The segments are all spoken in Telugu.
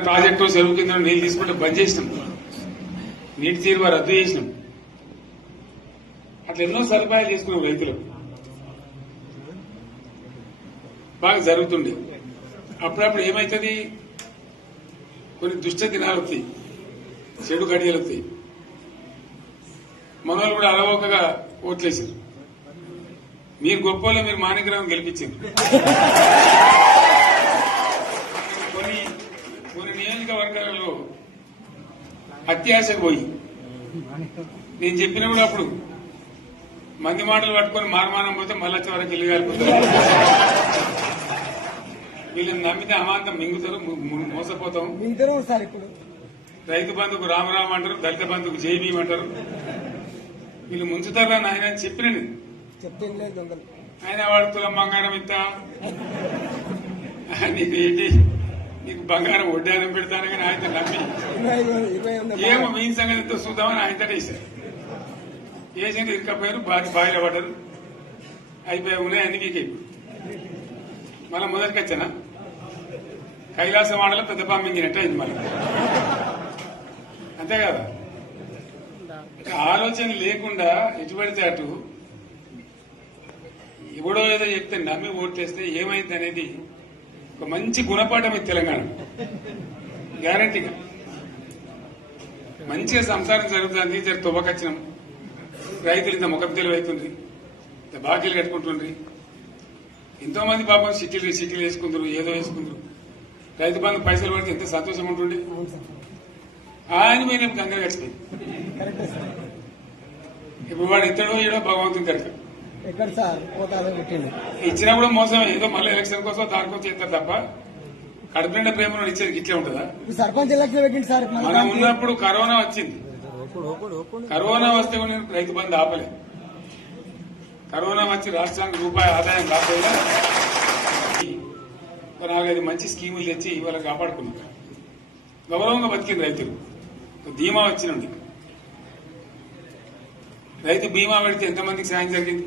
ప్రాజెక్టు చెరువు కింద నీళ్ళు తీసుకుంటే బంద్ చేసినాం. నీటి తీరువ రద్దు చేసినాం. అట్లా ఎన్నో సదుపాయాలు చేసుకున్నాం రైతులు. బాగా జరుగుతుండే. అప్పుడప్పుడు ఏమవుతుంది కొన్ని దుష్ట దినాలు వస్తాయి చెడు గడియలు వస్తాయి మనోళ్ళు కూడా అలవోకగా ఓట్లేసారు మీరు గొప్పలో మీరు మాణిగ్రహం గెలిపించారు కొన్ని కొన్ని నియోజకవర్గాలలో అత్యాశకు పోయి. నేను చెప్పిన కూడా అప్పుడు మంది మాటలు పట్టుకొని మారమానం పోతే మళ్ళీ వచ్చే వరకు ఇల్లు కాలిపోతారు వీళ్ళని నమ్మితే అమాంతం మింగుతారు మోసపోతాం. రైతు బంధుకు రామరామ అంటారు దళిత బంధుకు జై భీమ్ అంటారు. వీళ్ళు ముంచుతారా నాయన అని చెప్పిన ఆయన వాడు తులం బంగారం ఇంత నీకు ఏంటి నీకు బంగారం వడ్డానం పెడతాను కానీ ఆయన నమ్మి. ఏమో మీ సంగతి ఎంతో చూద్దామని ఆయన వేశారు వేసింది ఇరకపోయారు బాగా బాయిలో పడ్డారు. అయిపోయి ఉన్నాయి అందుకే మళ్ళీ మొదటికి వచ్చానా? కైలాసం పెద్ద పంపించినట్టు అయింది మళ్ళీ. అంతే కదా? ఆలోచన లేకుండా ఎటు పడితే అటు ఎవడో ఏదో చెప్తే నమ్మి ఓట్లేస్తే ఏమైంది అనేది ఒక మంచి గుణపాఠం ఇది తెలంగాణ. గ్యారంటీగా మంచిగా సంసారం జరుగుతుంది జర తువ్వకచ్చినాం. రైతులు ఇంత ముఖం తెలివైతుంది ఇంత బాకీలు కట్టుకుంటుండ్రి. ఎంతో మంది పాపం సిటీలు సిటీలు వేసుకుందరు ఏదో వేసుకుందరు. రైతు బంధు పైసలు పడితే ఎంత సంతోషం ఉంటుండే. సార్ ఆయన మీద కరెక్టే సార్ ఇప్పుడు వాడు ఇతడో ఏడో భగవంతుని కనుక ఎక్కడ సార్? పోతాదో పెట్టిండు. ఇచ్చినా కూడా మోసం ఏదో మళ్ళీ ఎలక్షన్ కోసం దానికోసం చేస్తారు తప్ప కడుపు నిండా ప్రేమను ఇచ్చేది ఇట్లే ఉంటుందా? సర్పంచ్ ఎలక్షన్ పెట్టిండు సార్ మనం ఉన్నప్పుడు కరోనా వచ్చింది. కరోనా వస్తే కూడా నేను రైతు బంధు ఆపలే. కరోనా వచ్చి రాష్ట్రానికి రూపాయి ఆదాయం రాకపోయినా ఒక నాలుగైదు మంచి స్కీములు తెచ్చి వాళ్ళకి కాపాడుకున్నాం. గౌరవంగా బతికింది రైతులు. ధీమా వచ్చినండి రైతు బీమా పెడితే ఎంతమందికి సాయం జరిగింది?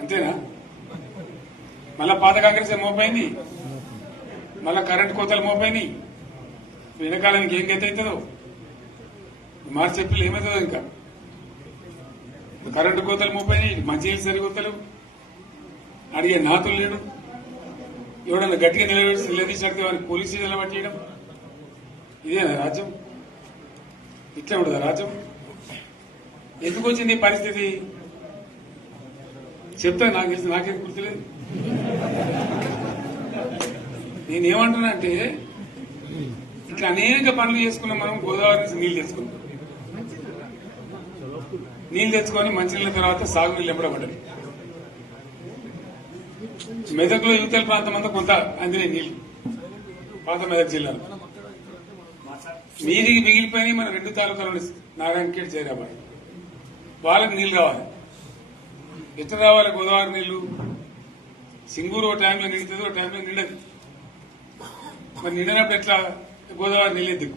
అంతేనా? మళ్ళా పాత కాంగ్రెస్ మోపైంది? మళ్ళా కరెంట్ కోతలు మోపైనాయి వెనకాలానికి ఏం గతి అవుతుందో? మార్చి ఏప్రిల్ ఏమవుతుందో ఇంకా? కరెంటు కోతలు మోపైనాయి మంచి సరికొత్తలు అడిగే నాతులు లేడు. ఎవడన్నా గట్టిగా నిలబెట్టి నిలదీసినట్టు వారికి పోలీసులు స్టేషన్లో చేయడం? ఇదేనా రాజ్యం? ఇట్లా ఉండదా రాజ్యం? ఎందుకు వచ్చింది ఈ పరిస్థితి? చెప్తా నాకు తెలిసి నాకేం గుర్తులేదు. నేనేమంటున్నా ఇట్లా అనేక పనులు చేసుకున్నాం మనం గోదావరి నుంచి నీళ్ళు తెచ్చుకున్నాం. నీళ్ళు తెచ్చుకొని మంచినీళ్ళ తర్వాత సాగునీళ్ళు ఎంబడబడ్డాయి మెదక్లో యువతల ప్రాంతం అంతా కొంత అందినాయి నీళ్ళు పాత మెదక్ జిల్లాలో. మీదికి మిగిలిపోయినాయి మన రెండు తాలూకాలు నారాయణఖేడ్ జైరాబాద్. వాళ్ళకి నీళ్ళు కావాలి. ఎట్లా రావాలి గోదావరి నీళ్ళు సింగూరు ఓ టైంలో నిండుతుంది ఒక టైంలో నిండదు. మరి నిండినప్పుడు ఎట్లా? గోదావరి నీళ్ళు ఎద్దుకు